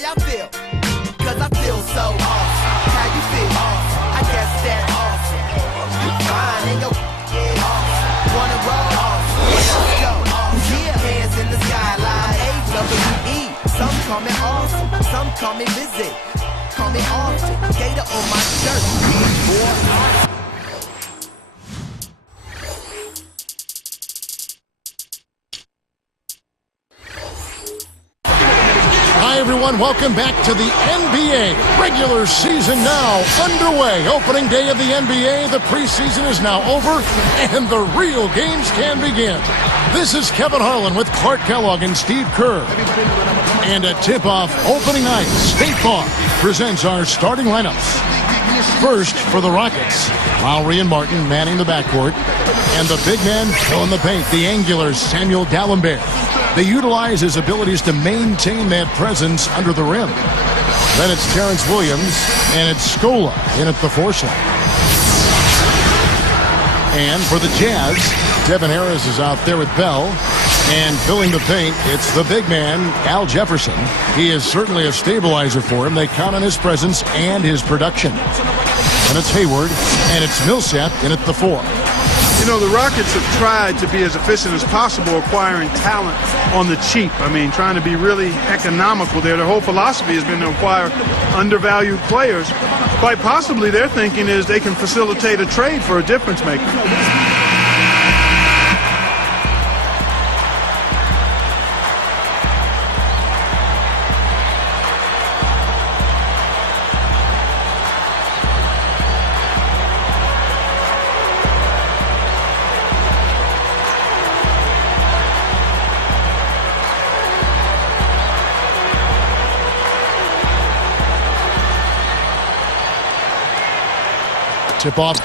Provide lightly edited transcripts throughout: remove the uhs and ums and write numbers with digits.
y'all feel? Cause I feel so awesome. How you feel? Awesome. I guess that's awesome. You fine and your awesome. Wanna roll? Awesome. Let's go. Yeah, hands in the skyline. A-W-E. Some call me awesome. Some call me visit. Call me awesome. Gator on my shirt. Big boy awesome. Hi, everyone. Welcome back to the NBA. Regular season now underway. Opening day of the NBA. The preseason is now over, and the real games can begin. This is Kevin Harlan with Clark Kellogg and Steve Kerr. And at tip-off opening night, State Farm presents our starting lineups. First, for the Rockets, Lowry and Martin manning the backcourt, and the big man filling the paint, the angular Samuel Dalembert. They utilize his abilities to maintain that presence under the rim. Then it's Terrence Williams, and it's Scola in at the 4 slot. And for the Jazz, Devin Harris is out there with Bell. And filling the paint, it's the big man, Al Jefferson. He is certainly a stabilizer for him. They count on his presence and his production. And it's Hayward, and it's Millsap in at the 4. You know, the Rockets have tried to be as efficient as possible acquiring talent on the cheap. I mean, trying to be really economical there. Their whole philosophy has been to acquire undervalued players. Quite possibly their thinking is they can facilitate a trade for a difference maker. Tip off.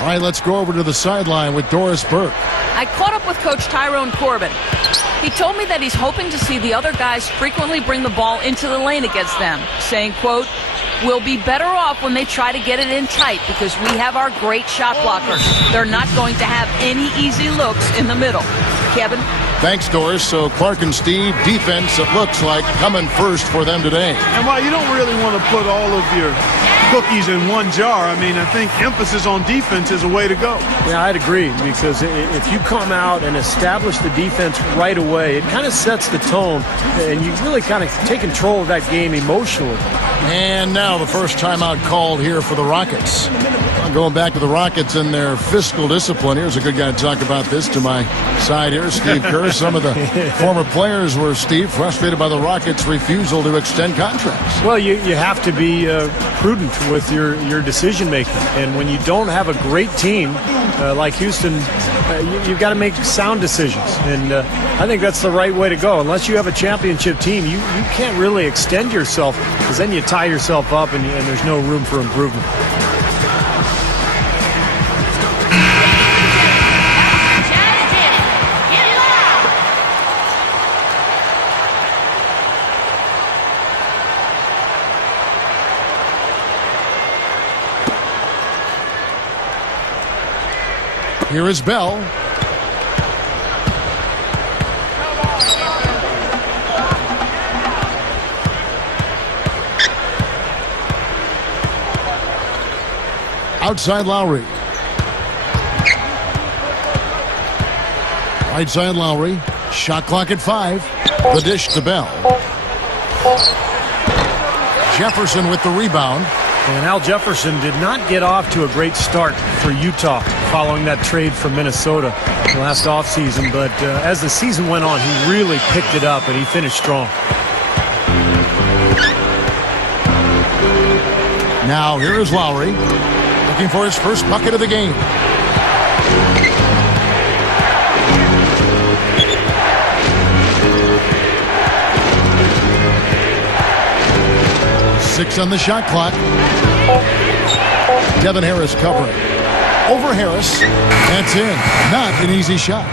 All right, let's go over to the sideline with Doris Burke. I caught up with Coach Tyrone Corbin. He told me that he's hoping to see the other guys frequently bring the ball into the lane against them, saying, quote, "We'll be better off when they try to get it in tight because we have our great shot blockers. They're not going to have any easy looks in the middle." Kevin? Thanks, Doris. So Clark and Steve, defense, it looks like, coming first for them today. And while you don't really want to put all of your cookies in one jar, I mean, I think emphasis on defense is a way to go. Yeah, I'd agree, because if you come out and establish the defense right away, it kind of sets the tone, and you really kind of take control of that game emotionally. And now the first timeout called here for the Rockets. Going back to the Rockets and their fiscal discipline, here's a good guy to talk about this to my side here, Steve Kerr. Some of the former players were, Steve, frustrated by the Rockets' refusal to extend contracts. Well, you have to be prudent with your decision-making. And when you don't have a great team like Houston, you've got to make sound decisions. And I think that's the right way to go. Unless you have a championship team, you can't really extend yourself, because then you tie yourself up and there's no room for improvement. Here is Bell. Outside Lowry. Right side Lowry. Shot clock at 5. The dish to Bell. Jefferson with the rebound. And Al Jefferson did not get off to a great start for Utah following that trade from Minnesota last offseason. But as the season went on, he really picked it up and he finished strong. Now here is Lowry looking for his first bucket of the game. Six on the shot clock. Devin Harris covering. Over Harris. That's in. Not an easy shot.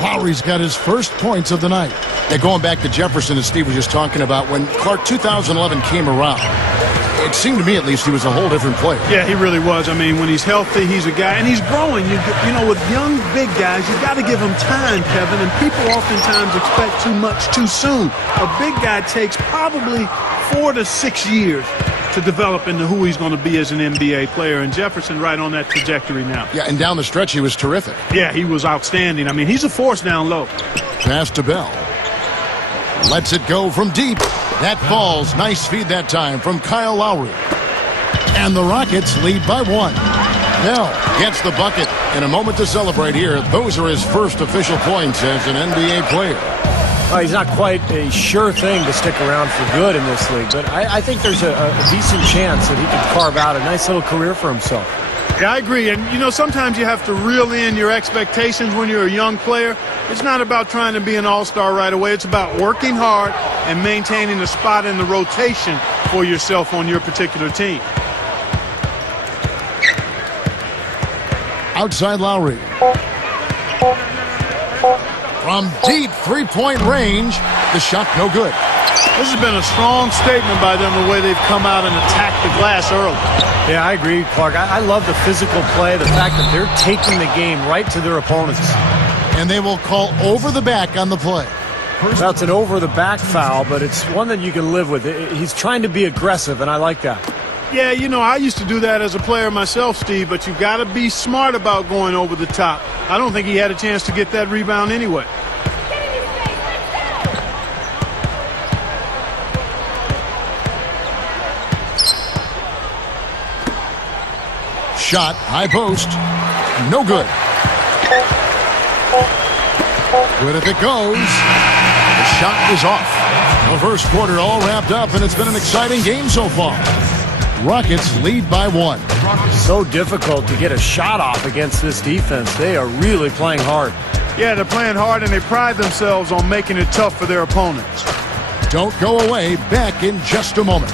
Lowry's got his first points of the night. Yeah, going back to Jefferson, as Steve was just talking about, when Clark 2011 came around, it seemed to me at least he was a whole different player. Yeah, he really was. I mean, when he's healthy, he's a guy, and he's growing. You know, with young, big guys, you got to give them time, Kevin, and people oftentimes expect too much too soon. A big guy takes probably 4 to 6 years to develop into who he's going to be as an NBA player, and Jefferson right on that trajectory now. Yeah, and down the stretch, he was terrific. Yeah, he was outstanding. I mean, he's a force down low. Pass to Bell. Lets it go from deep. That falls. Nice feed that time from Kyle Lowry. And the Rockets lead by 1. Bell gets the bucket. In a moment to celebrate here. Those are his first official points as an NBA player. Well, he's not quite a sure thing to stick around for good in this league, but I think there's a decent chance that he could carve out a nice little career for himself. Yeah, I agree. And, you know, sometimes you have to reel in your expectations when you're a young player. It's not about trying to be an all-star right away. It's about working hard and maintaining a spot in the rotation for yourself on your particular team. Outside Lowry. From deep three-point range, the shot no good. This has been a strong statement by them, the way they've come out and attacked the glass early. Yeah, I agree, Clark. I love the physical play, the fact that they're taking the game right to their opponents. And they will call over the back on the play. That's an over-the-back foul, but it's one that you can live with. He's trying to be aggressive, and I like that. Yeah, you know, I used to do that as a player myself, Steve, but you've got to be smart about going over the top. I don't think he had a chance to get that rebound anyway. Shot, high post, no good. Good if it goes. The shot is off. The first quarter all wrapped up, and it's been an exciting game so far. Rockets lead by 1. So difficult to get a shot off against this defense. They are really playing hard. Yeah, they're playing hard, and they pride themselves on making it tough for their opponents. Don't go away. Back in just a moment.